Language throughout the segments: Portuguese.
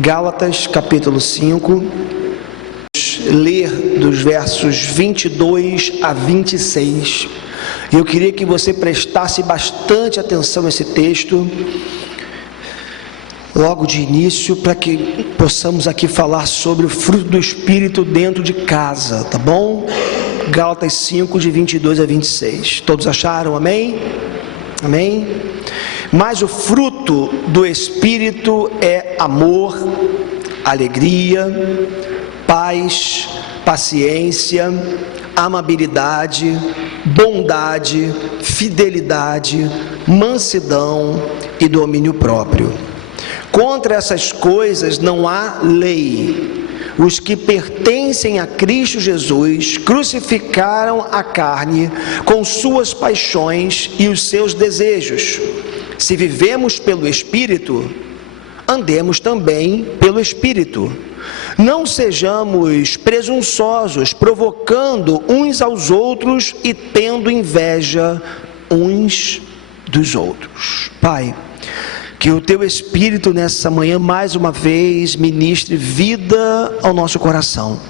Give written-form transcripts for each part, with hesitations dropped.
Gálatas capítulo 5, ler dos versos 22 a 26. Eu queria que você prestasse bastante atenção a esse texto, logo de início, para que possamos aqui falar sobre o fruto do Espírito dentro de casa, tá bom? Gálatas 5, de 22 a 26. Todos acharam? Amém? Amém? Mas o fruto do Espírito é amor, alegria, paz, paciência, amabilidade, bondade, fidelidade, mansidão e domínio próprio. Contra essas coisas não há lei. Os que pertencem a Cristo Jesus crucificaram a carne com suas paixões e os seus desejos. Se vivemos pelo Espírito, andemos também pelo Espírito. Não sejamos presunçosos, provocando uns aos outros e tendo inveja uns dos outros. Pai, que o Teu Espírito nessa manhã mais uma vez ministre vida ao nosso coração.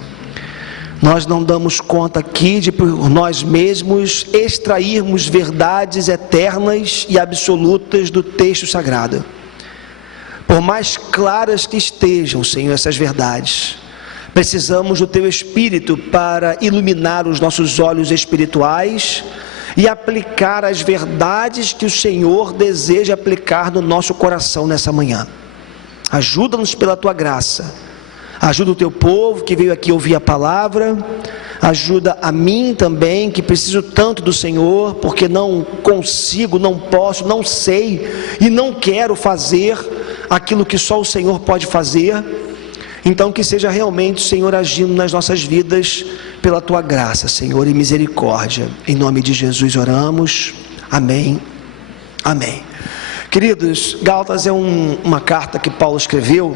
Nós não damos conta aqui de por nós mesmos extrairmos verdades eternas e absolutas do texto sagrado. Por mais claras que estejam, Senhor, essas verdades, precisamos do Teu Espírito para iluminar os nossos olhos espirituais e aplicar as verdades que o Senhor deseja aplicar no nosso coração nessa manhã. Ajuda-nos pela Tua graça. Ajuda o Teu povo que veio aqui ouvir a palavra. Ajuda a mim também, que preciso tanto do Senhor, porque não consigo, não posso, não sei e não quero fazer aquilo que só o Senhor pode fazer. Então que seja realmente o Senhor agindo nas nossas vidas pela Tua graça, Senhor, e misericórdia. Em nome de Jesus oramos. Amém. Amém. Queridos, Gálatas é uma carta que Paulo escreveu.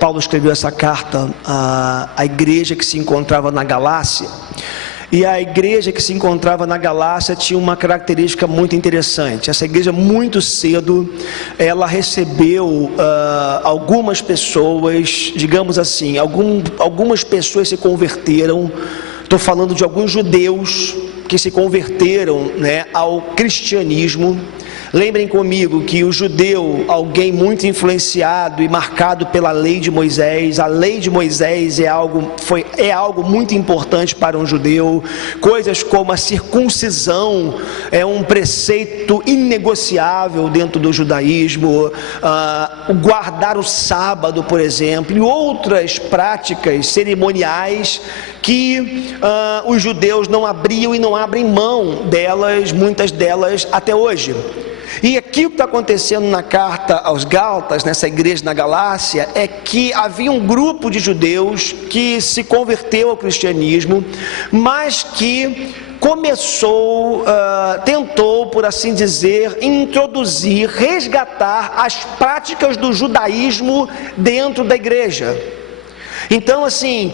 Paulo escreveu essa carta à igreja que se encontrava na Galácia. E a igreja que se encontrava na Galácia tinha uma característica muito interessante. Essa igreja, muito cedo, ela recebeu algumas pessoas, digamos assim, algumas pessoas se converteram. Estou falando de alguns judeus que se converteram, ao cristianismo. Lembrem comigo que o judeu, alguém muito influenciado e marcado pela lei de Moisés. A lei de Moisés é algo muito importante para um judeu. Coisas como a circuncisão é um preceito inegociável dentro do judaísmo. Guardar o sábado, por exemplo, e outras práticas cerimoniais que os judeus não abriam e não abrem mão delas, muitas delas até hoje. E aqui o que está acontecendo na carta aos Gálatas, nessa igreja na Galácia, é que havia um grupo de judeus que se converteu ao cristianismo, mas que tentou, por assim dizer, introduzir, resgatar as práticas do judaísmo dentro da igreja. Então, assim,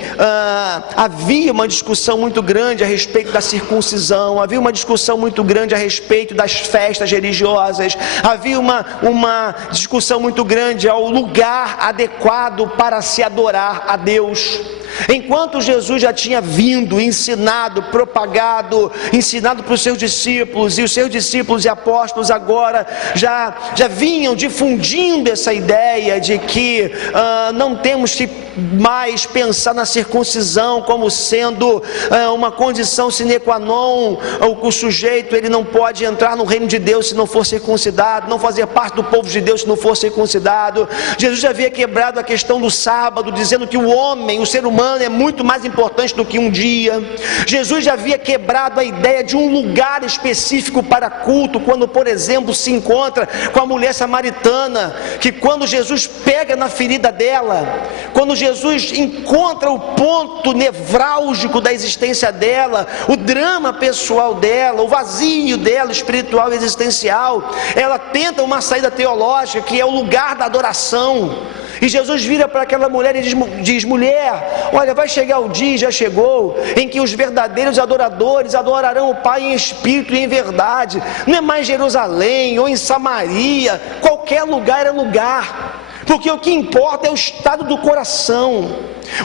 havia uma discussão muito grande a respeito da circuncisão, havia uma discussão muito grande a respeito das festas religiosas, havia uma discussão muito grande ao lugar adequado para se adorar a Deus. Enquanto Jesus já tinha vindo, ensinado, propagado, ensinado para os seus discípulos, e os seus discípulos e apóstolos agora já vinham difundindo essa ideia de que não temos que mais pensar na circuncisão como sendo uma condição sine qua non. O sujeito ele não pode entrar no reino de Deus se não for circuncidado, não fazer parte do povo de Deus se não for circuncidado. Jesus já havia quebrado a questão do sábado, dizendo que o homem, o ser humano, é muito mais importante do que um dia. Jesus já havia quebrado a ideia de um lugar específico para culto, quando, por exemplo, se encontra com a mulher samaritana, que quando Jesus pega na ferida dela, quando Jesus encontra o ponto nevrálgico da existência dela, o drama pessoal dela, o vazio dela, espiritual e existencial, ela tenta uma saída teológica, que é o lugar da adoração. E Jesus vira para aquela mulher e diz: mulher, olha, vai chegar o dia, já chegou, em que os verdadeiros adoradores adorarão o Pai em espírito e em verdade. Não é mais Jerusalém ou em Samaria, qualquer lugar é lugar. porque o que importa é o estado do coração,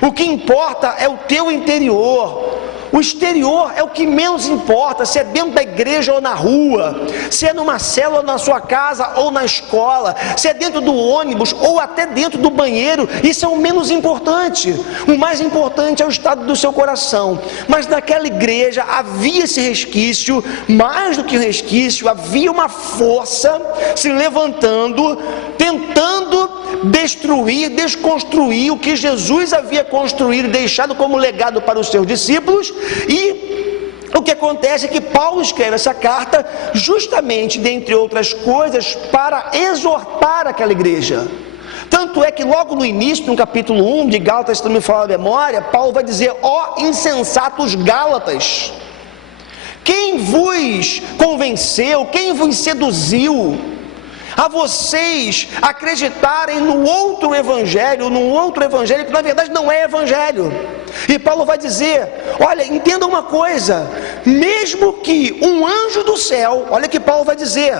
o que importa é o teu interior. O exterior é o que menos importa, se é dentro da igreja ou na rua, se é numa célula na sua casa ou na escola, se é dentro do ônibus ou até dentro do banheiro, isso é o menos importante. O mais importante é o estado do seu coração. Mas naquela igreja havia esse resquício, mais do que um resquício, havia uma força se levantando, tentando destruir, desconstruir o que Jesus havia construído e deixado como legado para os seus discípulos. E o que acontece é que Paulo escreve essa carta justamente, dentre outras coisas, para exortar aquela igreja. Tanto é que logo no início, no capítulo 1 de Gálatas, se não me falar a memória, Paulo vai dizer: ó insensatos Gálatas, quem vos convenceu, quem vos seduziu a vocês acreditarem no outro evangelho, que na verdade não é evangelho? E Paulo vai dizer: olha, entenda uma coisa, mesmo que um anjo do céu, olha que Paulo vai dizer,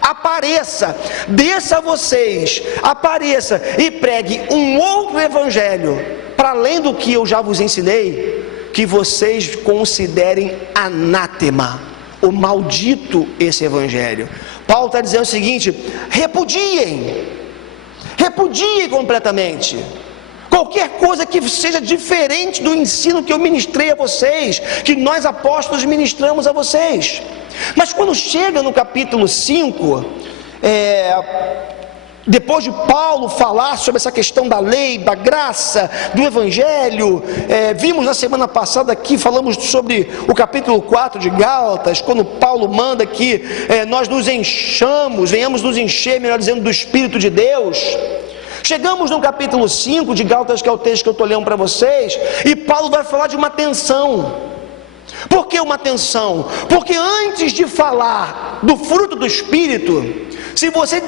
apareça, desça a vocês, apareça e pregue um outro evangelho, para além do que eu já vos ensinei, que vocês considerem anátema, o maldito esse evangelho. Paulo está dizendo o seguinte: repudiem completamente qualquer coisa que seja diferente do ensino que eu ministrei a vocês, que nós apóstolos ministramos a vocês. Mas quando chega no capítulo 5, depois de Paulo falar sobre essa questão da lei, da graça, do evangelho, vimos na semana passada aqui, falamos sobre o capítulo 4 de Gálatas, quando Paulo manda que nós nos enchamos, venhamos nos encher, melhor dizendo, do Espírito de Deus. Chegamos no capítulo 5 de Gálatas, que é o texto que eu estou lendo para vocês, e Paulo vai falar de uma tensão. Por que uma tensão? Porque antes de falar do fruto do Espírito, se você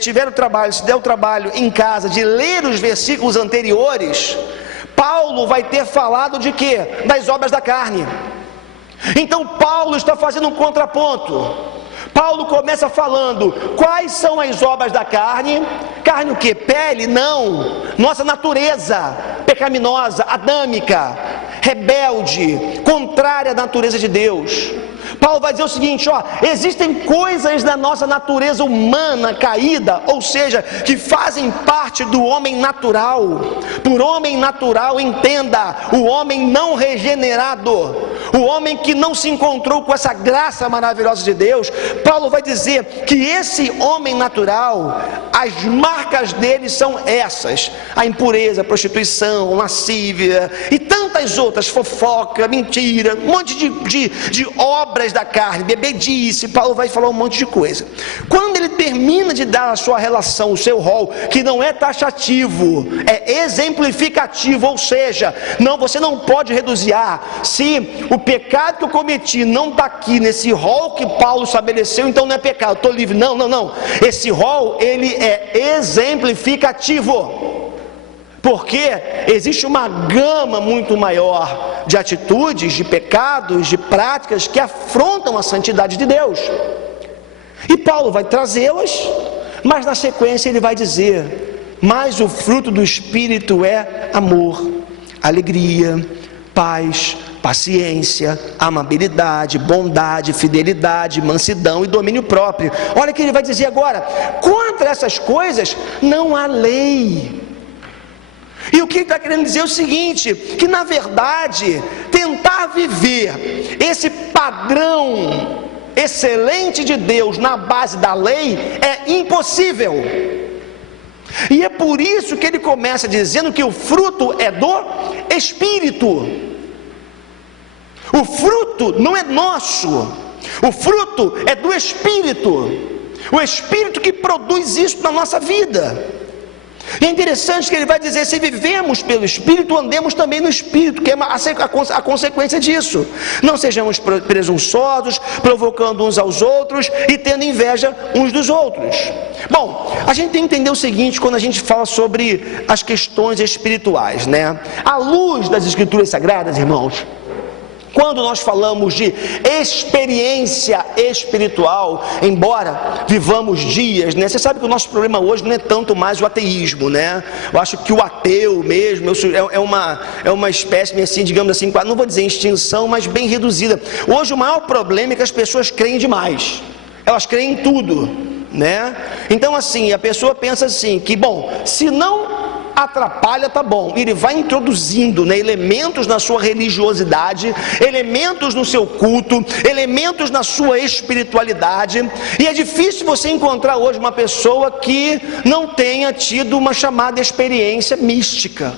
tiver o trabalho, se der o trabalho em casa de ler os versículos anteriores, Paulo vai ter falado de quê? Das obras da carne. Então Paulo está fazendo um contraponto. Paulo começa falando quais são as obras da carne. Carne o quê? Pele? Não. Nossa natureza pecaminosa, adâmica, rebelde, contrária à natureza de Deus. Paulo vai dizer o seguinte: ó, existem coisas da nossa natureza humana caída, ou seja, que fazem parte do homem natural. Por homem natural, entenda, o homem não regenerado, o homem que não se encontrou com essa graça maravilhosa de Deus. Paulo vai dizer que esse homem natural, as marcas dele são essas: a impureza, a prostituição, a lascívia e tantas outras, fofoca, mentira, um monte de obras da carne, bebedice. Paulo vai falar um monte de coisa. Quando ele termina de dar a sua relação, o seu rol, que não é taxativo, é exemplificativo, ou seja, você não pode reduzir, se o pecado que eu cometi não está aqui nesse rol que Paulo estabeleceu, então não é pecado, estou livre. Não, esse rol, ele é exemplificativo, porque existe uma gama muito maior de atitudes, de pecados, de práticas que afrontam a santidade de Deus. E Paulo vai trazê-las, mas na sequência ele vai dizer: mas o fruto do Espírito é amor, alegria, paz, paciência, amabilidade, bondade, fidelidade, mansidão e domínio próprio. Olha o que ele vai dizer agora: contra essas coisas não há lei. E o que ele está querendo dizer é o seguinte: que na verdade, tentar viver esse padrão excelente de Deus na base da lei é impossível. E é por isso que ele começa dizendo que o fruto é do Espírito. O fruto não é nosso, o fruto é do Espírito. O Espírito que produz isso na nossa vida. E é interessante que ele vai dizer: se vivemos pelo Espírito, andemos também no Espírito, que é a consequência disso. Não sejamos presunçosos, provocando uns aos outros e tendo inveja uns dos outros. Bom, a gente tem que entender o seguinte quando a gente fala sobre as questões espirituais, né? À luz das Escrituras Sagradas, irmãos, Quando nós falamos de experiência espiritual, embora vivamos dias, né? Você sabe que o nosso problema hoje não é tanto mais o ateísmo, né? Eu acho que o ateu mesmo é uma espécie, assim, digamos assim, não vou dizer extinção, mas bem reduzida. Hoje o maior problema é que as pessoas creem demais. Elas creem em tudo, né? Então, assim, a pessoa pensa assim, que, bom, se não atrapalha, tá bom. Ele vai introduzindo, né, elementos na sua religiosidade, elementos no seu culto, elementos na sua espiritualidade, e é difícil você encontrar hoje uma pessoa que não tenha tido uma chamada experiência mística,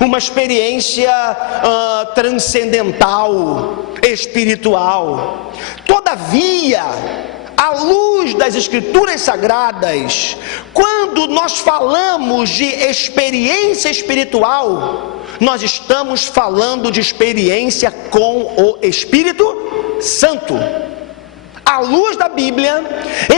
uma experiência transcendental, espiritual. Todavia, à luz das Escrituras Sagradas, quando nós falamos de experiência espiritual, nós estamos falando de experiência com o Espírito Santo. À luz da Bíblia,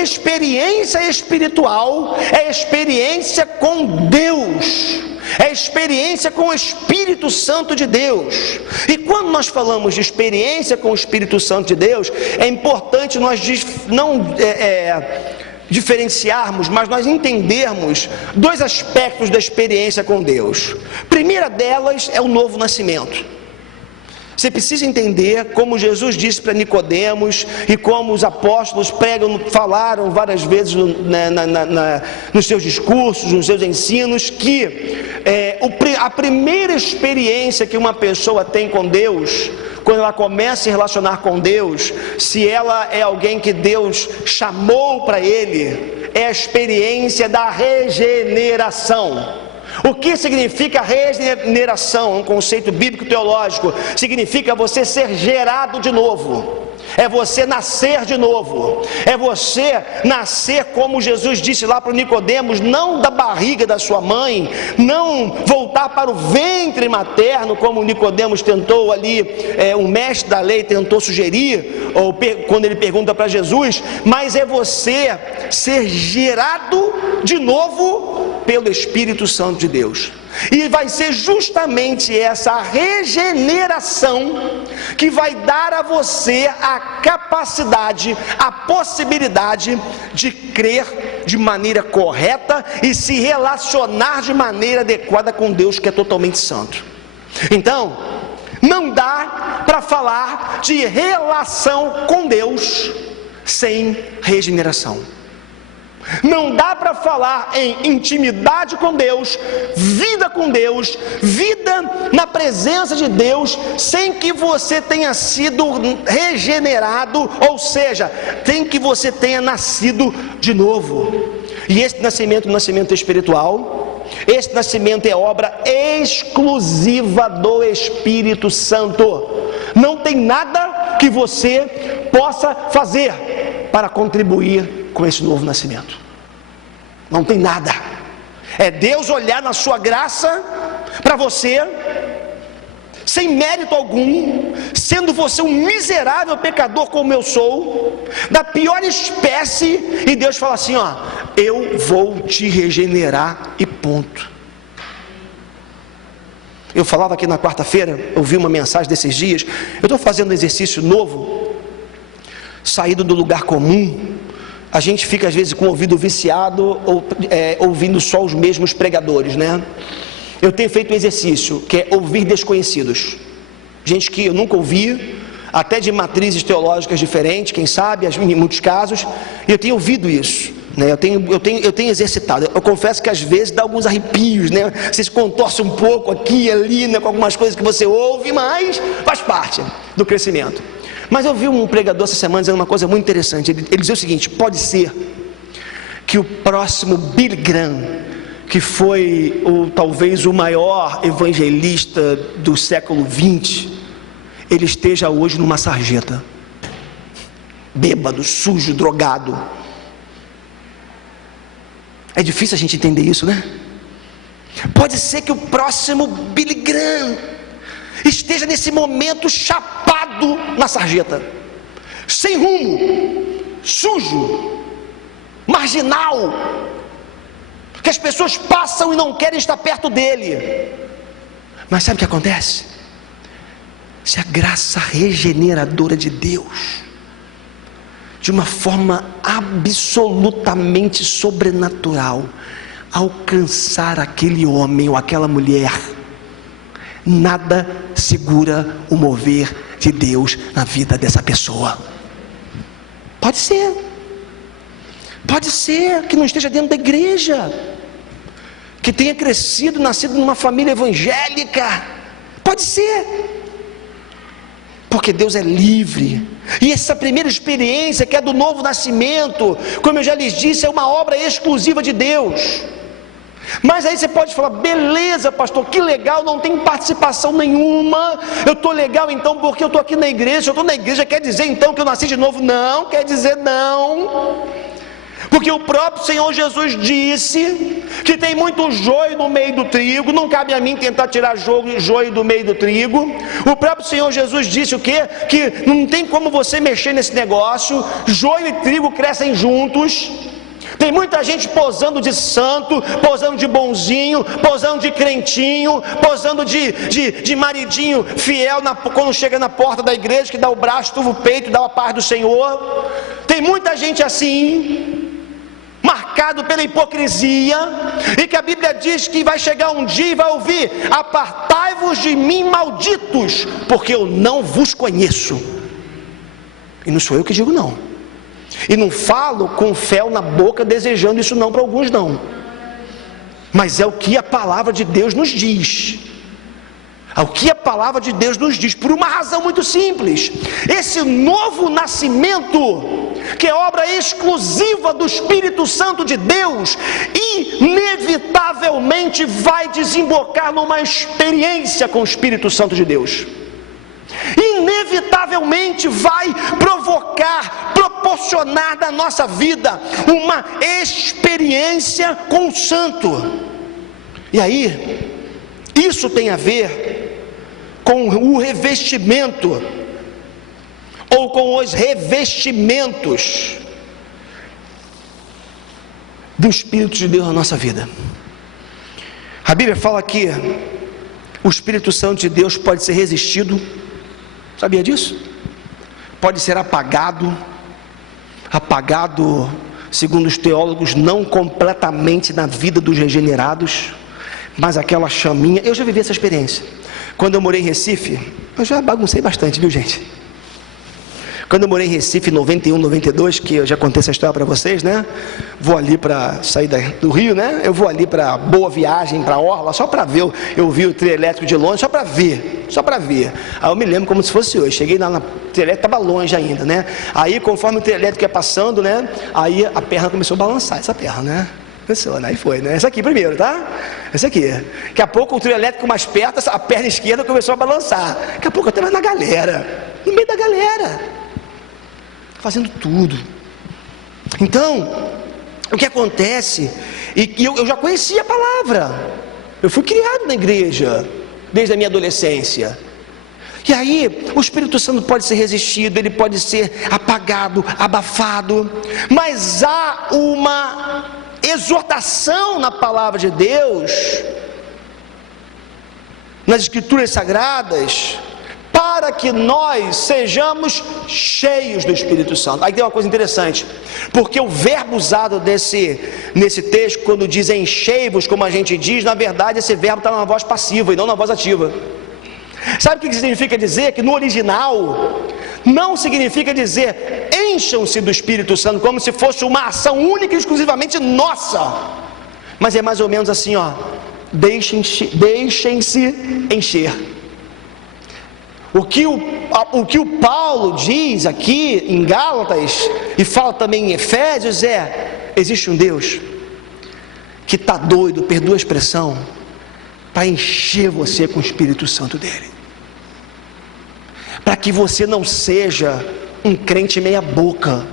experiência espiritual é experiência com Deus, é experiência com o Espírito Santo de Deus. E quando nós falamos de experiência com o Espírito Santo de Deus, é importante nós diferenciarmos, mas nós entendermos dois aspectos da experiência com Deus. A primeira delas é o novo nascimento. Você precisa entender, como Jesus disse para Nicodemos e como os apóstolos falaram várias vezes nos seus discursos, nos seus ensinos, que a primeira experiência que uma pessoa tem com Deus, quando ela começa a se relacionar com Deus, se ela é alguém que Deus chamou para ele, é a experiência da regeneração. O que significa regeneração? Um conceito bíblico teológico. Significa você ser gerado de novo. É você nascer de novo. É você nascer, como Jesus disse lá para Nicodemos, não da barriga da sua mãe, não voltar para o ventre materno, como Nicodemos tentou ali, um mestre da lei tentou sugerir, ou quando ele pergunta para Jesus, mas é você ser gerado de novo pelo Espírito Santo de Deus. E vai ser justamente essa regeneração que vai dar a você a capacidade, a possibilidade de crer de maneira correta e se relacionar de maneira adequada com Deus, que é totalmente santo. Então, não dá para falar de relação com Deus sem regeneração. Não dá para falar em intimidade com Deus, vida com Deus, vida na presença de Deus, sem que você tenha sido regenerado, ou seja, sem que você tenha nascido de novo. E esse nascimento é um nascimento espiritual. Esse nascimento é obra exclusiva do Espírito Santo. Não tem nada que você possa fazer para contribuir com esse novo nascimento. Não tem nada. É Deus olhar na sua graça para você, sem mérito algum, sendo você um miserável pecador como eu sou, da pior espécie, e Deus fala assim, ó, eu vou te regenerar e ponto. Eu falava aqui na quarta-feira, eu vi uma mensagem desses dias, eu estou fazendo um exercício novo, saído do lugar comum. A gente fica às vezes com o ouvido viciado, ouvindo só os mesmos pregadores, né? Eu tenho feito um exercício, que é ouvir desconhecidos, gente que eu nunca ouvi, até de matrizes teológicas diferentes, quem sabe, em muitos casos, e eu tenho ouvido isso, né? Eu tenho exercitado. Eu confesso que às vezes dá alguns arrepios, né? Você se contorce um pouco aqui e ali, né? Com algumas coisas que você ouve, mas faz parte do crescimento. Mas eu vi um pregador essa semana dizendo uma coisa muito interessante. Ele dizia o seguinte: pode ser que o próximo Billy Graham, que foi talvez o maior evangelista do século XX, ele esteja hoje numa sarjeta, bêbado, sujo, drogado. É difícil a gente entender isso, né? Pode ser que o próximo Billy Graham esteja nesse momento chapado na sarjeta, sem rumo, sujo, marginal, que as pessoas passam e não querem estar perto dele. Mas sabe o que acontece? se a graça regeneradora de Deus, de uma forma absolutamente sobrenatural, alcançar aquele homem ou aquela mulher, nada segura o mover de Deus na vida dessa pessoa. Pode ser que não esteja dentro da igreja, que tenha crescido, nascido numa família evangélica, pode ser, porque Deus é livre, e essa primeira experiência que é do novo nascimento, como eu já lhes disse, é uma obra exclusiva de Deus. Mas aí você pode falar, beleza pastor, que legal, não tem participação nenhuma, eu estou legal então porque eu estou aqui na igreja, eu estou na igreja, quer dizer então que eu nasci de novo? Não, quer dizer não, porque o próprio Senhor Jesus disse que tem muito joio no meio do trigo, não cabe a mim tentar tirar joio do meio do trigo. O próprio Senhor Jesus disse o quê? Que não tem como você mexer nesse negócio, joio e trigo crescem juntos. Tem muita gente posando de santo, posando de bonzinho, posando de crentinho, posando de maridinho fiel quando chega na porta da igreja, que dá o braço, tuva o peito, dá a paz do Senhor. Tem muita gente assim, marcado pela hipocrisia, e que a Bíblia diz que vai chegar um dia e vai ouvir: apartai-vos de mim, malditos, porque eu não vos conheço. E não sou eu que digo não, e não falo com fel na boca desejando isso não para alguns não, mas é o que a palavra de Deus nos diz. Ao que a palavra de Deus nos diz, por uma razão muito simples: esse novo nascimento, que é obra exclusiva do Espírito Santo de Deus, inevitavelmente vai desembocar numa experiência com o Espírito Santo de Deus, inevitavelmente vai proporcionar na nossa vida uma experiência com o Santo. E aí, isso tem a ver com o revestimento, ou com os revestimentos do Espírito de Deus na nossa vida. A Bíblia fala que o Espírito Santo de Deus pode ser resistido, sabia disso? Pode ser apagado, segundo os teólogos, não completamente na vida dos regenerados, mas aquela chaminha. Eu já vivi essa experiência. Quando eu morei em Recife, eu já baguncei bastante, viu gente? Quando eu morei em Recife em 91, 92, que eu já contei essa história para vocês, né? Vou ali para sair do Rio, né? Eu vou ali para Boa Viagem, para Orla, só para ver. Eu vi o trio elétrico de longe, só para ver. Aí eu me lembro como se fosse hoje. Cheguei lá na trio elétrico, estava longe ainda, né? Aí conforme o trio elétrico ia passando, né? Aí a perna começou a balançar, essa perna, né? Pensou, né? Aí foi, né? Essa aqui primeiro, tá? Essa aqui. Daqui a pouco o trio elétrico mais perto, a perna esquerda começou a balançar. Daqui a pouco eu estava na galera, no meio da galera, fazendo tudo. Então, o que acontece, e eu já conhecia a palavra, eu fui criado na igreja desde a minha adolescência. E aí, o Espírito Santo pode ser resistido, ele pode ser apagado, abafado, mas há uma exortação na palavra de Deus, nas Escrituras Sagradas, para que nós sejamos cheios do Espírito Santo. Aí tem uma coisa interessante, porque o verbo usado nesse texto, quando diz enchei-vos, como a gente diz, na verdade esse verbo está na voz passiva e não na voz ativa. Sabe o que significa dizer? Que no original não significa dizer encham-se do Espírito Santo, como se fosse uma ação única e exclusivamente nossa, mas é mais ou menos assim, ó: deixem-se encher. O que o Paulo diz aqui em Gálatas, e fala também em Efésios, existe um Deus que está doido, perdoa a expressão, para encher você com o Espírito Santo dele, para que você não seja um crente meia boca,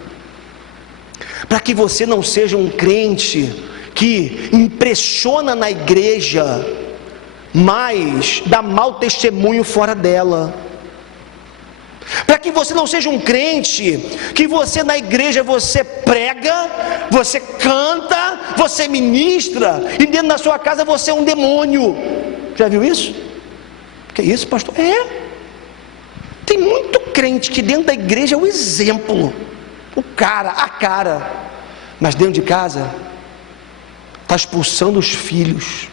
para que você não seja um crente que impressiona na igreja, mas dá mau testemunho fora dela, para que você não seja um crente que você na igreja você prega, você canta, você ministra, e dentro da sua casa você é um demônio. Já viu isso? Que isso, pastor? Tem muito crente que dentro da igreja é o exemplo, a cara, mas dentro de casa está expulsando os filhos,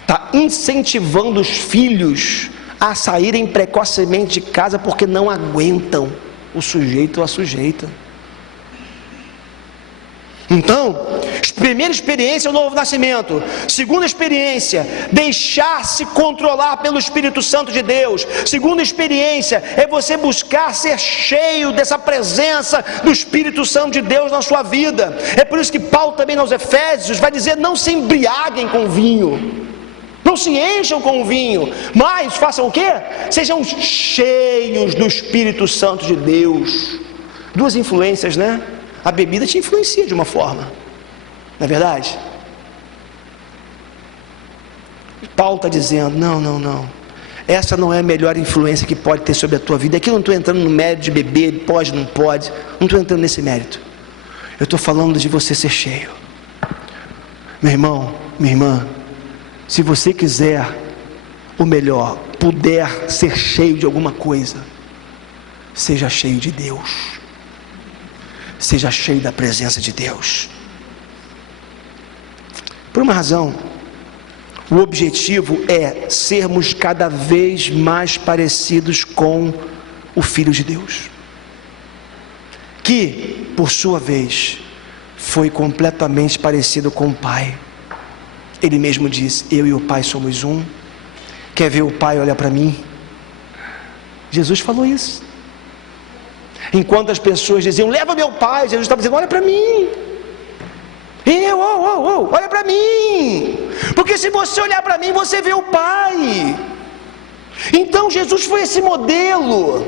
está incentivando os filhos a saírem precocemente de casa porque não aguentam o sujeito ou a sujeita. Então, primeira experiência é o novo nascimento. Segunda experiência, deixar-se controlar pelo Espírito Santo de Deus. Segunda experiência é você buscar ser cheio dessa presença do Espírito Santo de Deus na sua vida. É por isso que Paulo também nos Efésios vai dizer: não se embriaguem com vinho, não se encham com vinho, mas façam o quê? Sejam cheios do Espírito Santo de Deus. Duas influências, né? A bebida te influencia de uma forma, não é verdade? Paulo está dizendo: não, essa não é a melhor influência que pode ter sobre a tua vida. Aqui eu não estou entrando no mérito de beber, pode, não pode, não estou entrando nesse mérito. Eu estou falando de você ser cheio. Meu irmão, minha irmã, se você quiser o melhor, puder ser cheio de alguma coisa, seja cheio de Deus. Seja cheio da presença de Deus. Por uma razão, o objetivo é sermos cada vez mais parecidos com o Filho de Deus, que, por sua vez, foi completamente parecido com o Pai. Ele mesmo disse: eu e o Pai somos um. Quer ver o Pai olhar para mim? Jesus falou isso. Enquanto as pessoas diziam: leva meu Pai, Jesus estava dizendo: olha para mim. Olha para mim. Porque se você olhar para mim, você vê o Pai. Então Jesus foi esse modelo.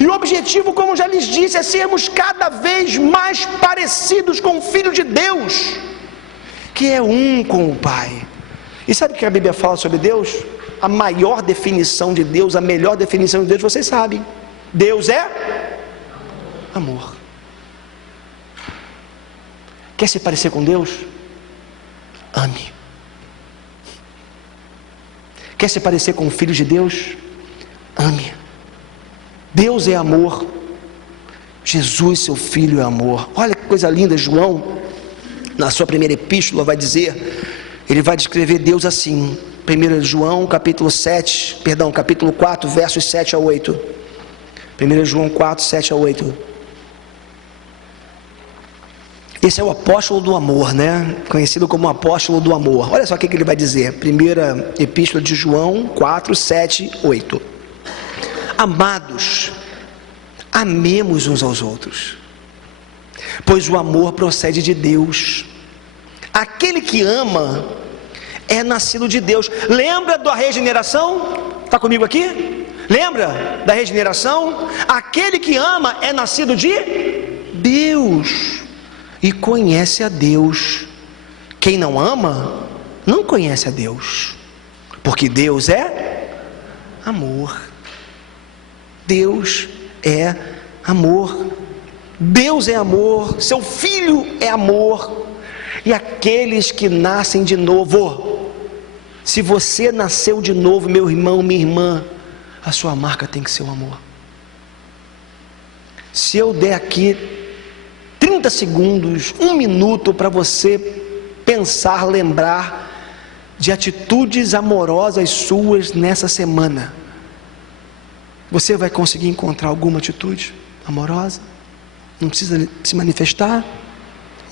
E o objetivo, como já lhes disse, é sermos cada vez mais parecidos com o Filho de Deus, que é um com o Pai. E sabe o que a Bíblia fala sobre Deus? A maior definição de Deus, a melhor definição de Deus, vocês sabem: Deus é amor. Quer se parecer com Deus? Ame. Quer se parecer com o Filho de Deus? Ame. Deus é amor. Jesus, seu Filho, é amor. Olha que coisa linda. João, na sua primeira epístola, vai dizer, ele vai descrever Deus assim. 1 João capítulo 4, versos 7 a 8. 1 João 4, 7 a 8. Esse é o apóstolo do amor, né? Conhecido como apóstolo do amor. Olha só o que ele vai dizer. Primeira epístola de João 4, 7, 8. Amados, amemos uns aos outros, pois o amor procede de Deus. Aquele que ama é nascido de Deus. Lembra da regeneração? Está comigo aqui? Lembra da regeneração? Aquele que ama é nascido de Deus e conhece a Deus. Quem não ama, não conhece a Deus, porque Deus é amor. Deus é amor. Deus é amor, seu Filho é amor. E aqueles que nascem de novo, se você nasceu de novo, meu irmão, minha irmã, a sua marca tem que ser o amor. Se eu der aqui 30 segundos, 1 minuto para você pensar, lembrar de atitudes amorosas suas nessa semana, você vai conseguir encontrar alguma atitude amorosa? Não precisa se manifestar,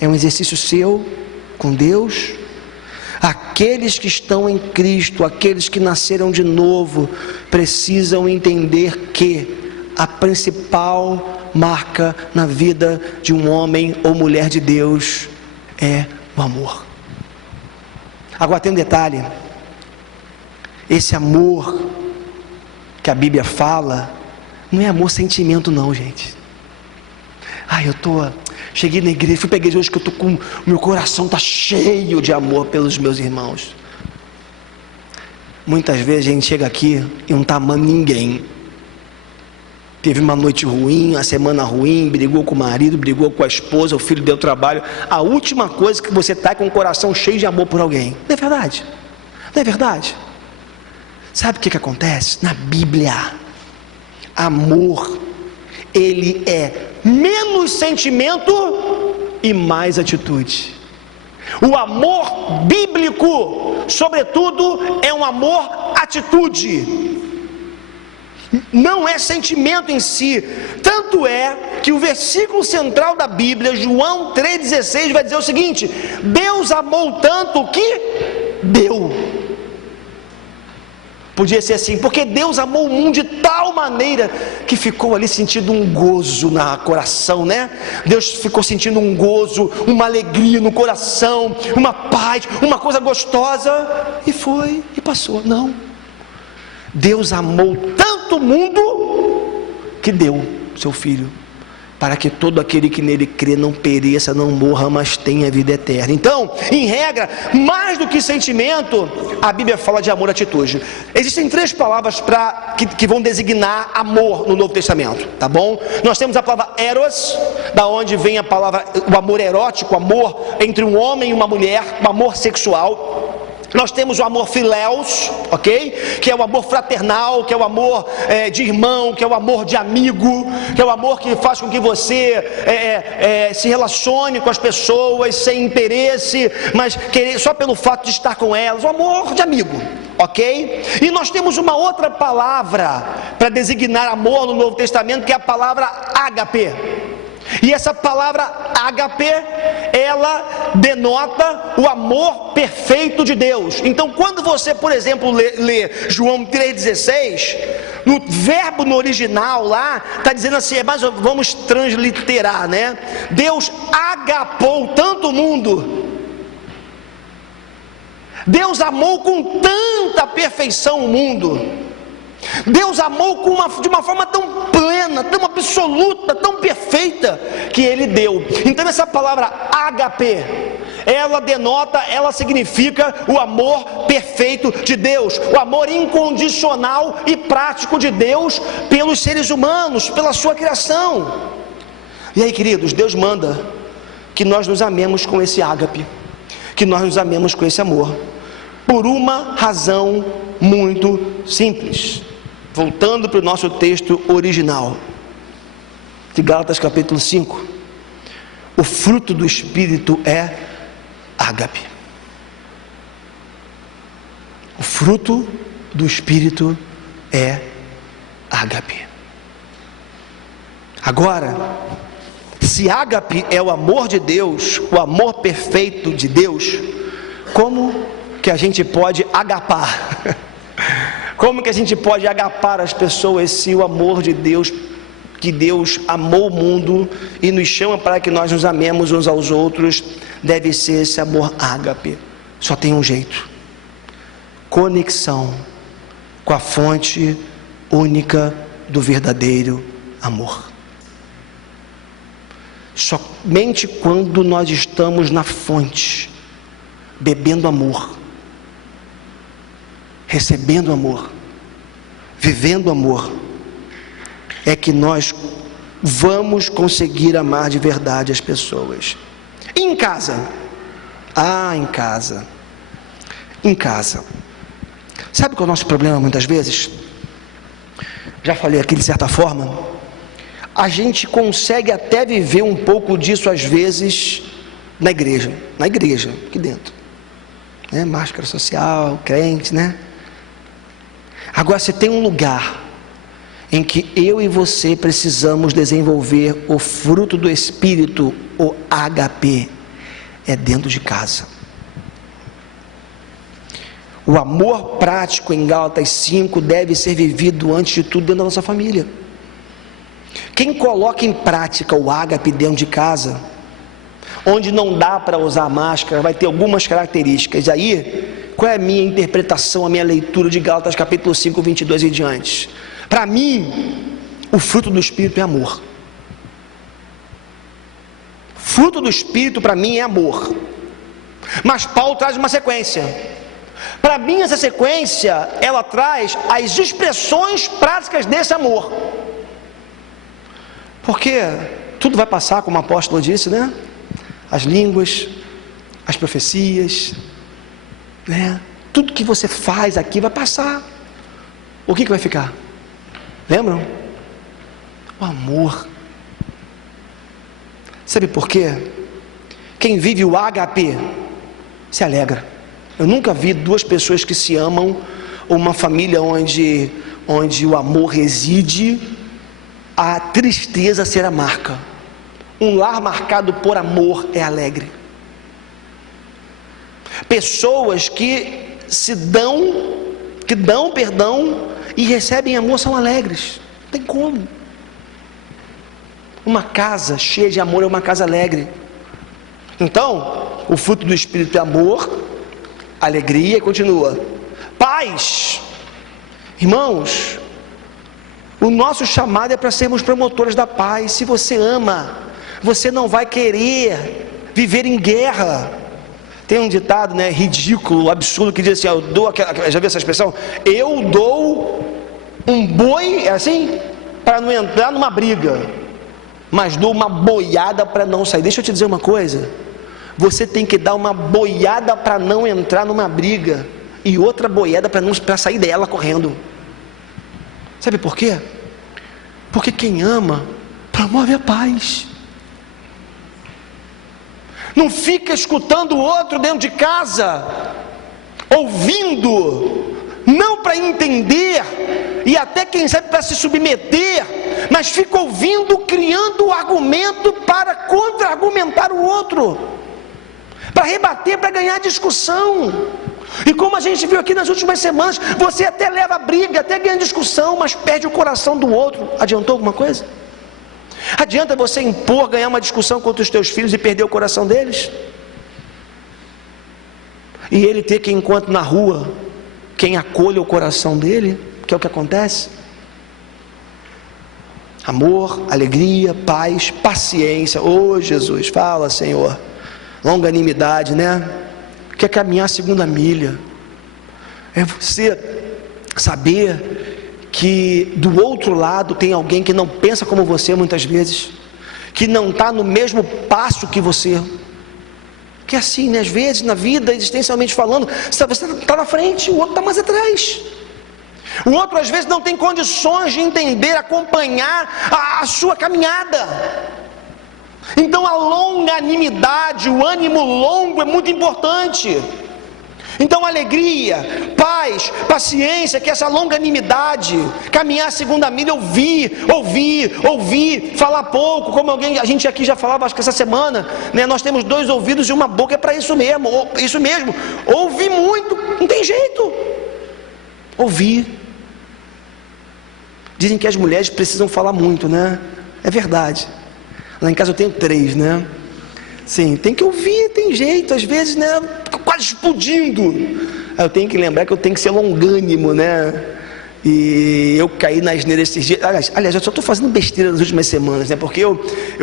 é um exercício seu com Deus. Aqueles que estão em Cristo, aqueles que nasceram de novo, precisam entender que a principal marca na vida de um homem ou mulher de Deus é o amor. Agora tem um detalhe: esse amor que a Bíblia fala não é amor sentimento não, gente. Cheguei na igreja, fui para a igreja hoje que eu estou com, meu coração está cheio de amor pelos meus irmãos. Muitas vezes a gente chega aqui e não está amando ninguém. Teve uma noite ruim, uma semana ruim, brigou com o marido, brigou com a esposa, o filho deu trabalho. A última coisa que você está é com o coração cheio de amor por alguém. Não é verdade? Não é verdade? Sabe o que acontece? Na Bíblia, amor, ele é menos sentimento e mais atitude. O amor bíblico, sobretudo, é um amor atitude, não é sentimento em si. Tanto é que o versículo central da Bíblia, João 3,16, vai dizer o seguinte: Deus amou tanto que deu. Podia ser assim, porque Deus amou o mundo de tal maneira que ficou ali sentindo um gozo no coração, né? Deus ficou sentindo um gozo, uma alegria no coração, uma paz, uma coisa gostosa, e foi, e passou. Não, Deus amou tanto o mundo que deu seu Filho, para que todo aquele que nele crê não pereça, não morra, mas tenha vida eterna. Então, em regra, mais do que sentimento, a Bíblia fala de amor e atitude. Existem 3 palavras que vão designar amor no Novo Testamento, tá bom? Nós temos a palavra eros, da onde vem a palavra, o amor erótico, o amor entre um homem e uma mulher, o amor sexual. Nós temos o amor filéus, ok? Que é o amor fraternal, que é o amor de irmão, que é o amor de amigo, que é o amor que faz com que você se relacione com as pessoas sem interesse, mas só pelo fato de estar com elas, o amor de amigo, ok? E nós temos uma outra palavra para designar amor no Novo Testamento, que é a palavra ágape. E essa palavra ágape, ela denota o amor perfeito de Deus. Então, quando você, por exemplo, lê João 3,16, no verbo no original lá, está dizendo assim, mas vamos transliterar, né? Deus agapou tanto o mundo, Deus amou com tanta perfeição o mundo, Deus amou de uma forma tão plena, tão absoluta, tão perfeita, que Ele deu. Então essa palavra ágape, ela significa o amor perfeito de Deus, o amor incondicional e prático de Deus pelos seres humanos, pela sua criação. E aí, queridos, Deus manda que nós nos amemos com esse ágape, que nós nos amemos com esse amor, por uma razão muito simples. Voltando para o nosso texto original, de Gálatas capítulo 5, o fruto do Espírito é ágape. O fruto do Espírito é ágape. Agora, se ágape é o amor de Deus, o amor perfeito de Deus, como que a gente pode agapar? Como que a gente pode agapar as pessoas se o amor de Deus, que Deus amou o mundo e nos chama para que nós nos amemos uns aos outros, deve ser esse amor ágape? Só tem um jeito: conexão com a fonte única do verdadeiro amor. Somente quando nós estamos na fonte, bebendo amor, recebendo amor, vivendo amor, é que nós vamos conseguir amar de verdade as pessoas. E em casa? Em casa. Sabe qual é o nosso problema muitas vezes? Já falei aqui de certa forma. A gente consegue até viver um pouco disso às vezes na igreja, aqui dentro, né? Máscara social, crente, né? Agora, se tem um lugar em que eu e você precisamos desenvolver o fruto do Espírito, o ágape, é dentro de casa. O amor prático em Gálatas 5 deve ser vivido antes de tudo dentro da nossa família. Quem coloca em prática o ágape dentro de casa, onde não dá para usar máscara, vai ter algumas características. Aí, qual é a minha interpretação, a minha leitura de Gálatas capítulo 5, 22 e diante? Para mim, o fruto do Espírito é amor. Fruto do Espírito para mim é amor. Mas Paulo traz uma sequência. Para mim essa sequência, ela traz as expressões práticas desse amor. Porque tudo vai passar, como o apóstolo disse, né? As línguas, as profecias, né? Tudo que você faz aqui vai passar. o que vai ficar? Lembram? O amor. Sabe por quê? Quem vive o ágape se alegra. Eu nunca vi duas pessoas que se amam, ou uma família onde o amor reside, a tristeza ser a marca. Um lar marcado por amor é alegre. Pessoas que dão perdão e recebem amor são alegres. Não tem como. Uma casa cheia de amor é uma casa alegre. Então, o fruto do Espírito é amor, alegria, e continua. Paz. Irmãos, o nosso chamado é para sermos promotores da paz. Se você ama, você não vai querer viver em guerra. Tem um ditado, né, ridículo, absurdo, que diz assim, eu dou já viu essa expressão? Eu dou um boi, é assim? Para não entrar numa briga, mas dou uma boiada para não sair. Deixa eu te dizer uma coisa, você tem que dar uma boiada para não entrar numa briga, e outra boiada para sair dela correndo. Sabe por quê? Porque quem ama promove a paz. Não fica escutando o outro dentro de casa, ouvindo, não para entender, e até quem sabe para se submeter, mas fica ouvindo, criando argumento para contra-argumentar o outro, para rebater, para ganhar discussão. E como a gente viu aqui nas últimas semanas, você até leva briga, até ganha discussão, mas perde o coração do outro. Adiantou alguma coisa? Adianta você impor, ganhar uma discussão contra os teus filhos e perder o coração deles? E ele ter que encontrar na rua quem acolha o coração dele, que é o que acontece? Amor, alegria, paz, paciência. Oh Jesus, fala Senhor. Longanimidade, né? Quer caminhar a segunda milha. É você saber que do outro lado tem alguém que não pensa como você muitas vezes, que não está no mesmo passo que você, que é assim, né? Às vezes na vida, existencialmente falando, você está na frente, o outro está mais atrás, o outro às vezes não tem condições de entender, acompanhar a sua caminhada. Então a longanimidade, o ânimo longo é muito importante. Então alegria, paz, paciência, que essa longanimidade, caminhar a segunda milha, ouvir, falar pouco, como a gente aqui já falava, acho que essa semana, né, nós temos 2 ouvidos e uma boca, é para isso mesmo, ouvir muito, não tem jeito, ouvir. Dizem que as mulheres precisam falar muito, né? É verdade, lá em casa eu tenho 3, né? Sim, tem que ouvir, tem jeito, às vezes, né, quase explodindo. Eu tenho que lembrar que eu tenho que ser longânimo, né? E eu caí na asneira esses dias. Aliás, eu só estou fazendo besteira nas últimas semanas, né? Porque eu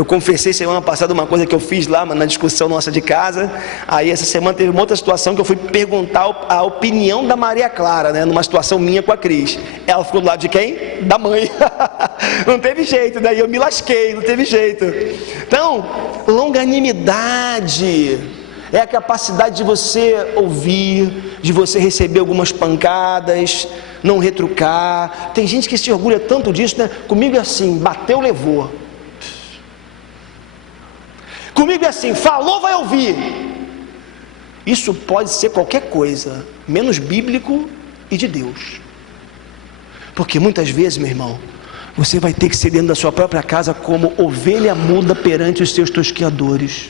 confessei semana passada uma coisa que eu fiz lá na discussão nossa de casa. Aí essa semana teve uma outra situação que eu fui perguntar a opinião da Maria Clara, né? Numa situação minha com a Cris. Ela ficou do lado de quem? Da mãe. Não teve jeito, daí eu me lasquei, não teve jeito. Então, longanimidade é a capacidade de você ouvir, de você receber algumas pancadas, não retrucar. Tem gente que se orgulha tanto disso, né? Comigo é assim, bateu, levou. Comigo é assim, falou, vai ouvir. Isso pode ser qualquer coisa, menos bíblico e de Deus. Porque muitas vezes, meu irmão, você vai ter que ser dentro da sua própria casa como ovelha muda perante os seus tosqueadores.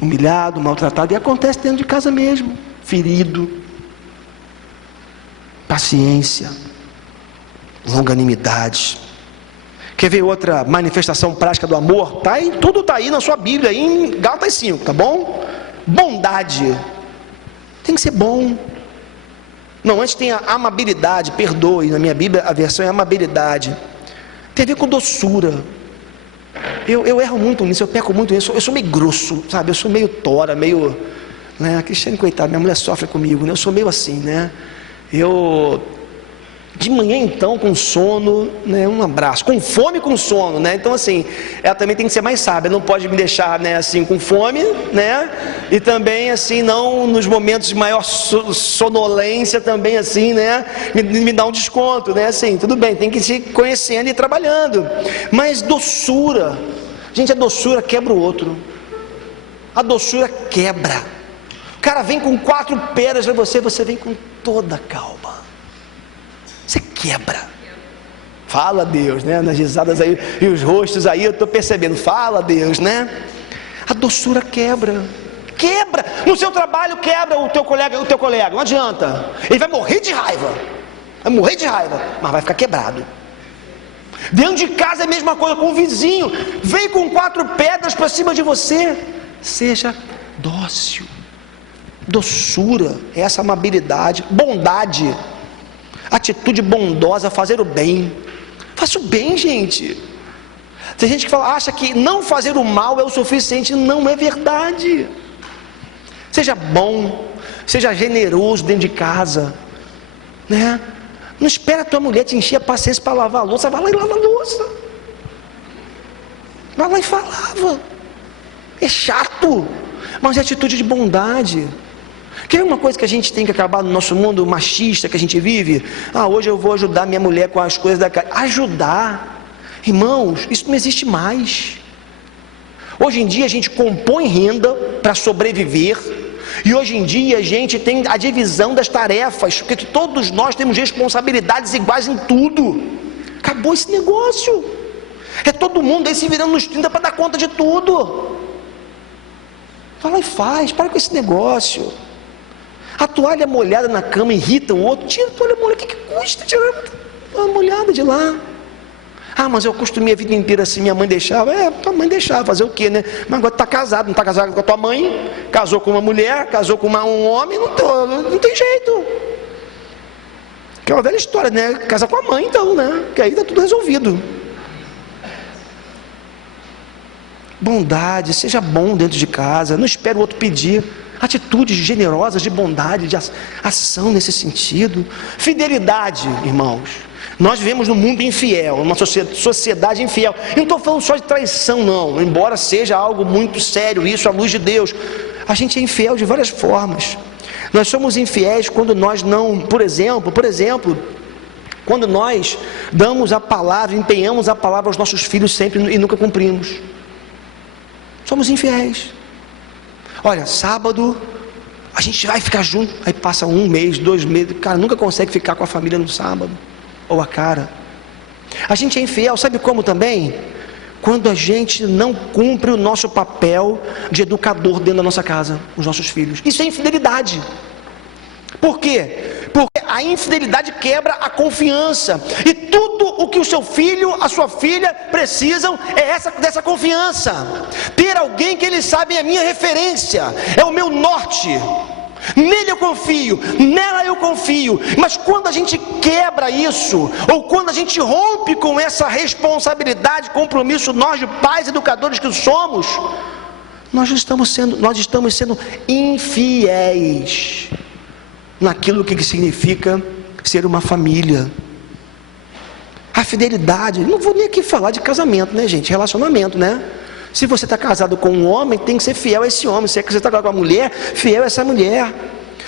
Humilhado, maltratado, e acontece dentro de casa mesmo, ferido. Paciência, longanimidade. Quer ver outra manifestação prática do amor? Tudo está aí na sua Bíblia, aí em Gálatas 5, tá bom? Bondade, tem que ser bom. Não, antes tem a amabilidade, perdoe, na minha Bíblia a versão é amabilidade. Tem a ver com doçura. Eu erro muito nisso, eu peco muito nisso, eu sou meio grosso, sabe? Eu sou meio tora, meio, né? A Cristiane, coitada, minha mulher sofre comigo, né? Eu sou meio assim, né? De manhã então, com sono, né, um abraço, com fome, com sono, né? Então assim, ela também tem que ser mais sábia, não pode me deixar, né, assim, com fome, né? E também assim, não nos momentos de maior sonolência também assim, né? Me dá um desconto, né? Assim, tudo bem, tem que ir se conhecendo e trabalhando. Mas doçura, gente, a doçura quebra o outro. A doçura quebra. O cara vem com 4 pedras para você vem com toda a calma. Você quebra. Fala Deus, né? Nas risadas aí e os rostos aí, eu estou percebendo. Fala Deus, né? A doçura quebra. Quebra. No seu trabalho quebra o teu colega. Não adianta. Ele vai morrer de raiva. Vai morrer de raiva, mas vai ficar quebrado. Dentro de casa é a mesma coisa com o vizinho. Vem com 4 pedras para cima de você. Seja dócil. Doçura, essa amabilidade, bondade. Atitude bondosa, fazer o bem. Faça o bem, gente. Tem gente que acha que não fazer o mal é o suficiente. Não é verdade. Seja bom, seja generoso dentro de casa, né? Não espera a tua mulher te encher a paciência para lavar a louça. Vai lá e lava a louça. Vai lá e lava. É chato, mas é atitude de bondade. Quer uma coisa que a gente tem que acabar no nosso mundo machista que a gente vive? Hoje eu vou ajudar minha mulher com as coisas da casa. Ajudar, irmãos, isso não existe mais. Hoje em dia a gente compõe renda para sobreviver. E hoje em dia a gente tem a divisão das tarefas, porque todos nós temos responsabilidades iguais em tudo. Acabou esse negócio. É todo mundo aí se virando nos 30 para dar conta de tudo. Fala e faz, para com esse negócio. A toalha molhada na cama irrita o outro. Tira a toalha molhada, o que custa tirar a molhada de lá? Mas eu acostumei a vida inteira assim, minha mãe deixava. Tua mãe deixava, fazer o quê, né? Mas agora tu está casado, não está casado com a tua mãe, casou com uma mulher, casou com um homem, não tem jeito. Que é uma velha história, né? Casa com a mãe então, né? Que aí está tudo resolvido. Bondade, seja bom dentro de casa, não espere o outro pedir. Atitudes generosas de bondade, de ação nesse sentido. Fidelidade, irmãos. Nós vivemos num mundo infiel, numa sociedade infiel. Eu não estou falando só de traição, não. Embora seja algo muito sério, isso à luz de Deus. A gente é infiel de várias formas. Nós somos infiéis quando nós não, por exemplo, quando nós damos a palavra, empenhamos a palavra aos nossos filhos sempre e nunca cumprimos. Somos infiéis. Olha, sábado a gente vai ficar junto, aí passa 1 mês, 2 meses, cara, nunca consegue ficar com a família no sábado, ou a cara. A gente é infiel, sabe como também? Quando a gente não cumpre o nosso papel de educador dentro da nossa casa, os nossos filhos. Isso é infidelidade. Por quê? Porque a infidelidade quebra a confiança. E tudo o que o seu filho, a sua filha precisam é dessa confiança. Ter alguém que eles sabem é a minha referência, é o meu norte. Nele eu confio, nela eu confio. Mas quando a gente quebra isso, ou quando a gente rompe com essa responsabilidade, compromisso, nós de pais educadores que somos, nós estamos sendo infiéis naquilo que significa ser uma família. A fidelidade, não vou nem aqui falar de casamento, né, gente? Relacionamento, né? Se você está casado com um homem, tem que ser fiel a esse homem. Se você está casado com uma mulher, fiel a essa mulher.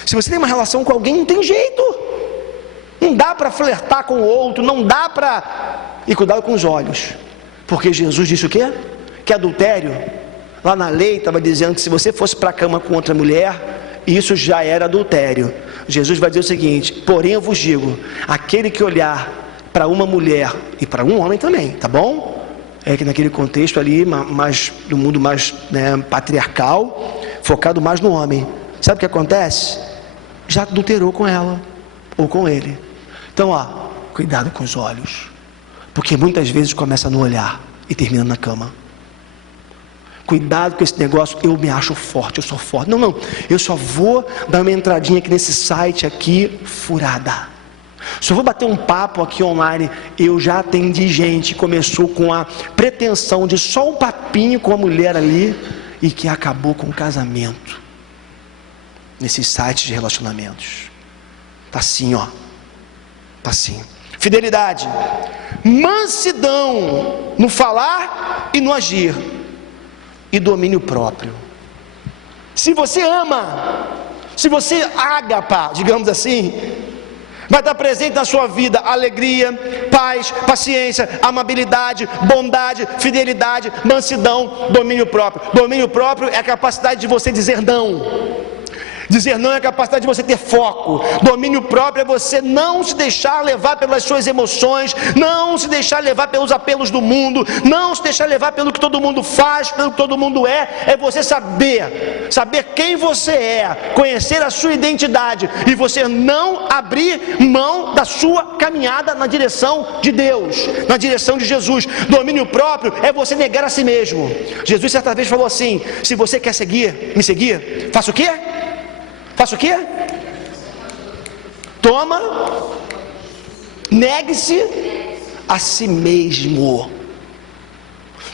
Se você tem uma relação com alguém, não tem jeito. Não dá para flertar com o outro, não dá para... E cuidado com os olhos. Porque Jesus disse o quê? Que adultério, lá na lei estava dizendo que se você fosse para a cama com outra mulher, isso já era adultério. Jesus vai dizer o seguinte: porém eu vos digo, aquele que olhar para uma mulher e para um homem também, tá bom? É que naquele contexto ali, mais do mundo mais, né, patriarcal, focado mais no homem. Sabe o que acontece? Já adulterou com ela ou com ele. Então, cuidado com os olhos, porque muitas vezes começa no olhar e termina na cama. Cuidado com esse negócio, eu me acho forte, eu sou forte. Não, eu só vou dar uma entradinha aqui nesse site aqui, furada. Só vou bater um papo aqui online. Eu já atendi gente que começou com a pretensão de só um papinho com a mulher ali e que acabou com o casamento. Nesses sites de relacionamentos. Tá assim, Assim. Fidelidade, mansidão no falar e no agir, e domínio próprio. Se você ama, se você ágapa, digamos assim, vai estar presente na sua vida alegria, paz, paciência, amabilidade, bondade, fidelidade, mansidão, domínio próprio. Domínio próprio é a capacidade de você dizer não. Dizer não é a capacidade de você ter foco. Domínio próprio é você não se deixar levar pelas suas emoções, não se deixar levar pelos apelos do mundo, não se deixar levar pelo que todo mundo faz, pelo que todo mundo é. É você saber quem você é, conhecer a sua identidade e você não abrir mão da sua caminhada na direção de Deus, na direção de Jesus. Domínio próprio é você negar a si mesmo. Jesus certa vez falou assim: se você quer me seguir, faça o quê? Faça o quê? Toma, negue-se a si mesmo.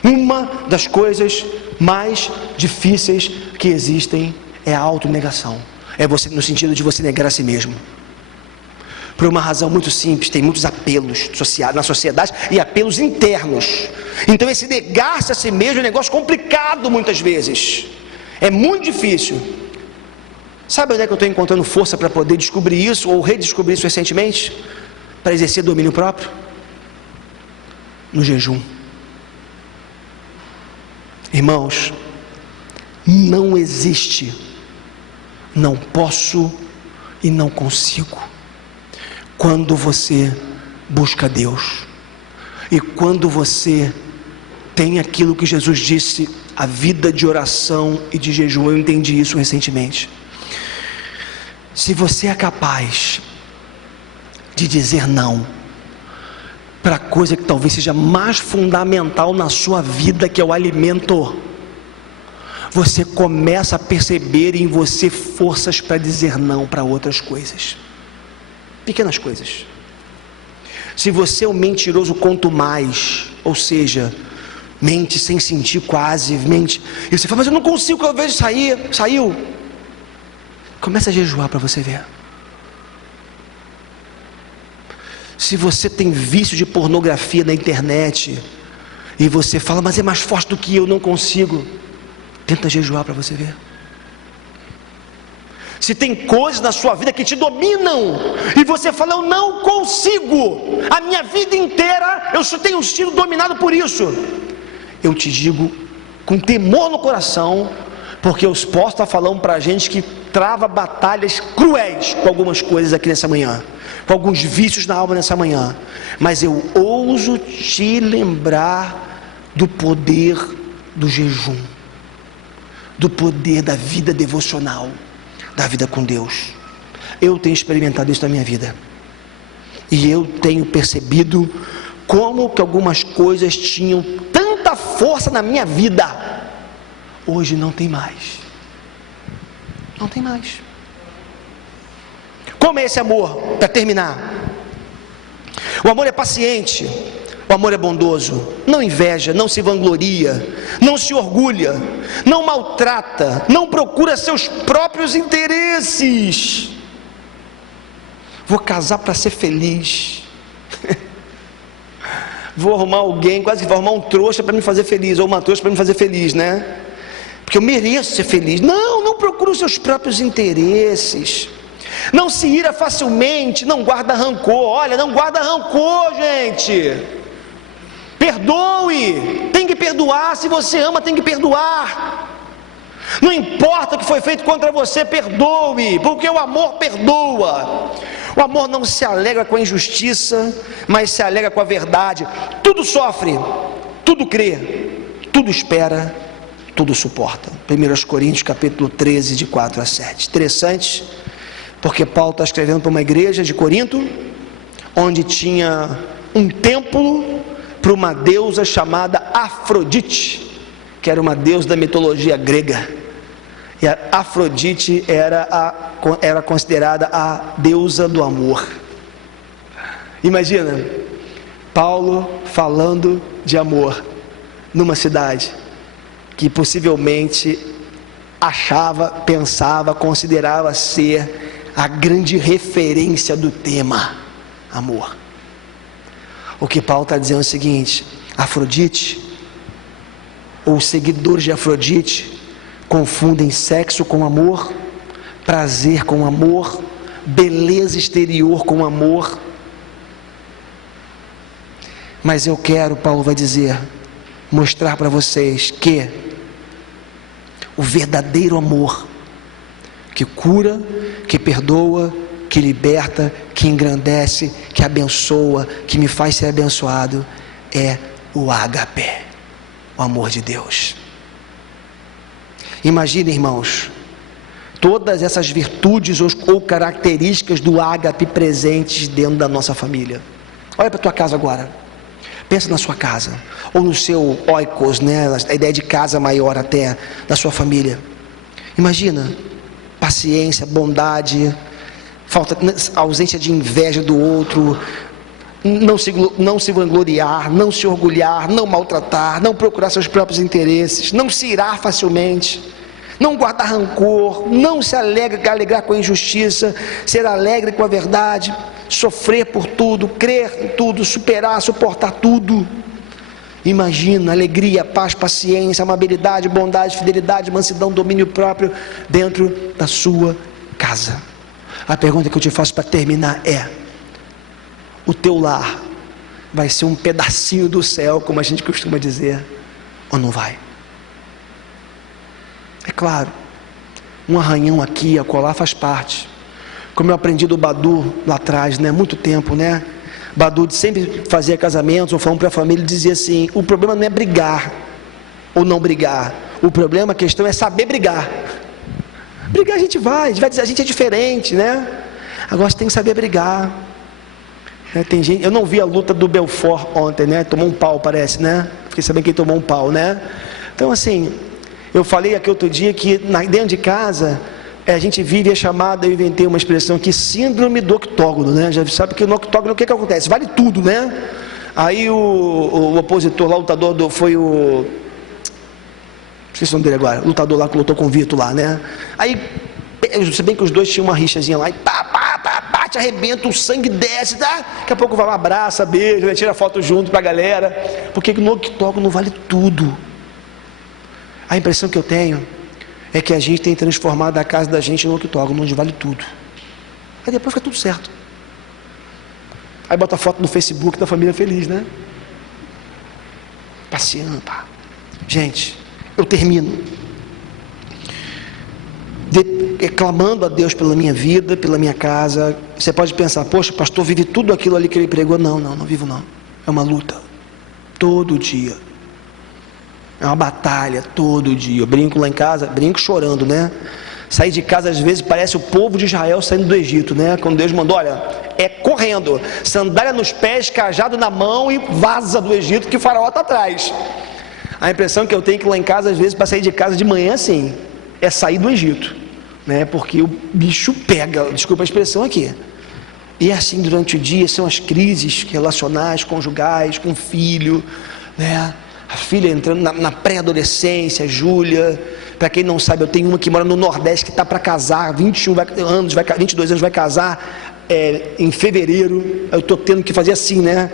Uma das coisas mais difíceis que existem é a autonegação. É você, no sentido de você negar a si mesmo. Por uma razão muito simples, tem muitos apelos na sociedade e apelos internos. Então esse negar-se a si mesmo é um negócio complicado muitas vezes. É muito difícil. Sabe onde é que eu estou encontrando força para poder descobrir isso, ou redescobrir isso recentemente? Para exercer domínio próprio? No jejum. Irmãos, não existe, não posso e não consigo, quando você busca Deus, e quando você tem aquilo que Jesus disse, a vida de oração e de jejum. Eu entendi isso recentemente. Se você é capaz de dizer não para a coisa que talvez seja mais fundamental na sua vida, que é o alimento, você começa a perceber em você forças para dizer não para outras coisas, pequenas coisas. Se você é um mentiroso quanto mais, ou seja, mente sem sentir quase, mente, e você fala, mas eu não consigo, eu vejo saiu. Começa a jejuar para você ver. Se você tem vício de pornografia na internet e você fala, mas é mais forte do que eu, não consigo, tenta jejuar para você ver. Se tem coisas na sua vida que te dominam e você fala, eu não consigo, a minha vida inteira eu só tenho sido dominado por isso, eu te digo com temor no coração, porque os postos estão falando para a gente que trava batalhas cruéis com algumas coisas aqui nessa manhã, com alguns vícios na alma nessa manhã, mas eu ouso te lembrar do poder do jejum, do poder da vida devocional, da vida com Deus. Eu tenho experimentado isso na minha vida, e eu tenho percebido como que algumas coisas tinham tanta força na minha vida, hoje não tem mais. Não tem mais. Como é esse amor? Para terminar, o amor é paciente, o amor é bondoso, não inveja, não se vangloria, não se orgulha, não maltrata, não procura seus próprios interesses. Vou casar para ser feliz. Vou arrumar alguém, quase que vou arrumar um trouxa para me fazer feliz, ou uma trouxa para me fazer feliz, né? Porque eu mereço ser feliz. Não procura os seus próprios interesses. Não se ira facilmente, não guarda rancor. Olha, não guarda rancor, gente. Perdoe. Tem que perdoar. Se você ama, tem que perdoar. Não importa o que foi feito contra você, perdoe, porque o amor perdoa. O amor não se alegra com a injustiça, mas se alegra com a verdade. Tudo sofre, tudo crê, tudo espera, tudo suporta. 1 Coríntios capítulo 13, de 4 a 7. Interessante, porque Paulo está escrevendo para uma igreja de Corinto, onde tinha um templo para uma deusa chamada Afrodite, que era uma deusa da mitologia grega. E a Afrodite era considerada a deusa do amor. Imagina, Paulo falando de amor numa cidade que possivelmente pensava, considerava ser a grande referência do tema. amor. O que Paulo está dizendo é o seguinte: Afrodite, ou os seguidores de Afrodite, confundem sexo com amor, prazer com amor, beleza exterior com amor. Mas eu quero, Paulo vai dizer, mostrar para vocês que o verdadeiro amor, que cura, que perdoa, que liberta, que engrandece, que abençoa, que me faz ser abençoado, é o ágape, o amor de Deus. Imagine, irmãos, todas essas virtudes ou características do ágape presentes dentro da nossa família. Olha para a tua casa agora. Pensa na sua casa, ou no seu oikos, né? A ideia de casa maior até, da sua família. Imagina, paciência, bondade, ausência de inveja do outro, não se vangloriar, não se orgulhar, não maltratar, não procurar seus próprios interesses, não se irar facilmente, não guardar rancor, não se alegrar com a injustiça, ser alegre com a verdade, sofrer por tudo, crer em tudo, superar, suportar tudo. Imagina alegria, paz, paciência, amabilidade, bondade, fidelidade, mansidão, domínio próprio dentro da sua casa. A pergunta que eu te faço para terminar é: o teu lar vai ser um pedacinho do céu, como a gente costuma dizer, ou não vai? É claro, um arranhão aqui, acolá faz parte. Como eu aprendi do Badu lá atrás, né? Muito tempo, né? Badu sempre fazia casamentos ou falando para a família, dizia assim: o problema não é brigar ou não brigar, o problema, a questão é saber brigar. Brigar a gente vai dizer, a gente é diferente, né? Agora você tem que saber brigar. Tem gente, eu não vi a luta do Belfort ontem, né? Tomou um pau, parece, né? Fiquei sabendo que ele tomou um pau, né? Então, assim, eu falei aqui outro dia que dentro de casa a gente vive a chamada, eu inventei uma expressão aqui, síndrome do octógono, né? Já sabe que no octógono o que acontece? Vale tudo, né? Aí o opositor lá, o lutador foi o... esqueci o nome dele agora, o lutador lá que lutou com o Vitor lá, né? Aí, se bem que os dois tinham uma rixazinha lá, e te arrebenta, o sangue desce, tá? Daqui a pouco vai lá, abraça, beija, tira foto junto pra galera, porque no octógono vale tudo. A impressão que eu tenho é que a gente tem transformado a casa da gente no octógono, onde vale tudo. Aí depois fica tudo certo. Aí bota foto no Facebook da família feliz, né? Passeando, pá. Gente, eu termino clamando a Deus pela minha vida, pela minha casa. Você pode pensar: poxa, o pastor vive tudo aquilo ali que ele pregou. Não vivo não. É uma luta, todo dia. É uma batalha, todo dia. Eu brinco lá em casa, brinco chorando, né? Sair de casa às vezes parece o povo de Israel saindo do Egito, né? Quando Deus mandou, olha, é correndo, sandália nos pés, cajado na mão e vaza do Egito, que o faraó está atrás. A impressão que eu tenho que lá em casa, às vezes, para sair de casa de manhã, assim, é sair do Egito, né? Porque o bicho pega, desculpa a expressão aqui. E assim durante o dia são as crises relacionais, conjugais, com o filho, né? A filha entrando na pré-adolescência, Júlia. Para quem não sabe, eu tenho uma que mora no Nordeste, que está para casar, 22 anos, vai casar em fevereiro. Eu estou tendo que fazer assim, né?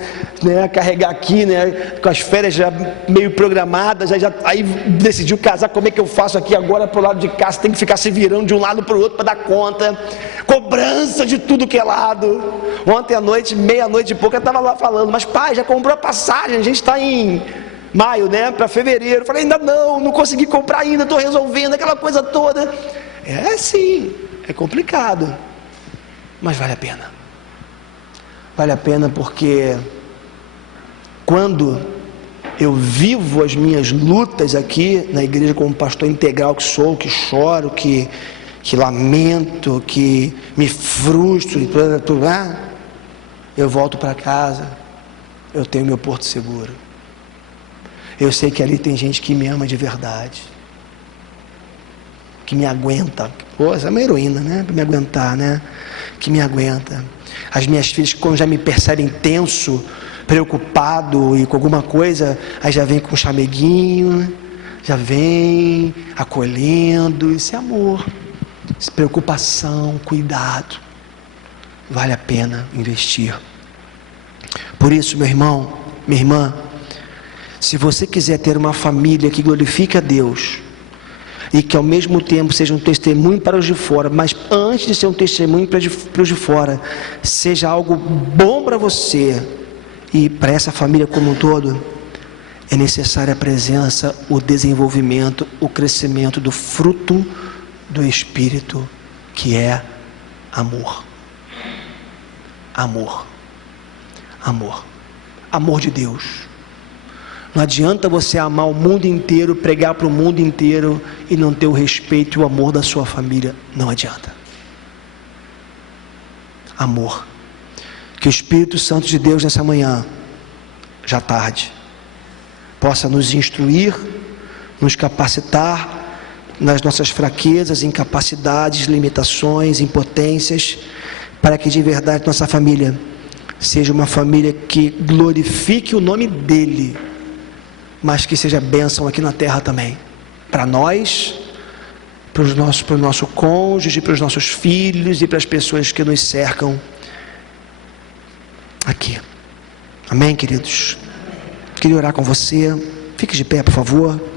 Carregar aqui, né? Com as férias já meio programadas, aí decidiu casar. Como é que eu faço aqui agora para o lado de cá? Você tem que ficar se virando de um lado para o outro para dar conta. Cobrança de tudo que é lado. Ontem à noite, meia-noite e pouco, eu estava lá falando: mas pai, já comprou a passagem? A gente está em maio, né? Para fevereiro. Falei: ainda não consegui comprar ainda, estou resolvendo aquela coisa toda. É sim, é complicado, mas vale a pena. Vale a pena porque quando eu vivo as minhas lutas aqui na igreja como pastor integral que sou, que choro, que lamento, que me frustro, eu volto para casa, eu tenho meu porto seguro. Eu sei que ali tem gente que me ama de verdade, que me aguenta. Pô, essa é uma heroína, né? Para me aguentar, né? Que me aguenta. As minhas filhas, quando já me percebem tenso, preocupado e com alguma coisa, aí já vem com um chameguinho, já vem acolhendo. Isso é amor, isso é preocupação, cuidado. Vale a pena investir Por isso, meu irmão, minha irmã, se você quiser ter uma família que glorifique a Deus e que ao mesmo tempo seja um testemunho para os de fora, mas antes de ser um testemunho para os de fora, seja algo bom para você e para essa família como um todo, é necessária a presença, o desenvolvimento, o crescimento do fruto do Espírito, que é amor. Amor. Amor. Amor de Deus. Não adianta você amar o mundo inteiro, pregar para o mundo inteiro e não ter o respeito e o amor da sua família. Não adianta. Amor. Que o Espírito Santo de Deus nessa manhã, já tarde, possa nos instruir, nos capacitar nas nossas fraquezas, incapacidades, limitações, impotências, para que de verdade nossa família seja uma família que glorifique o nome dEle, mas que seja bênção aqui na terra também, para nós, para o nosso cônjuge, para os nossos filhos e para as pessoas que nos cercam aqui. Amém, queridos? Queria orar com você. Fique de pé, por favor.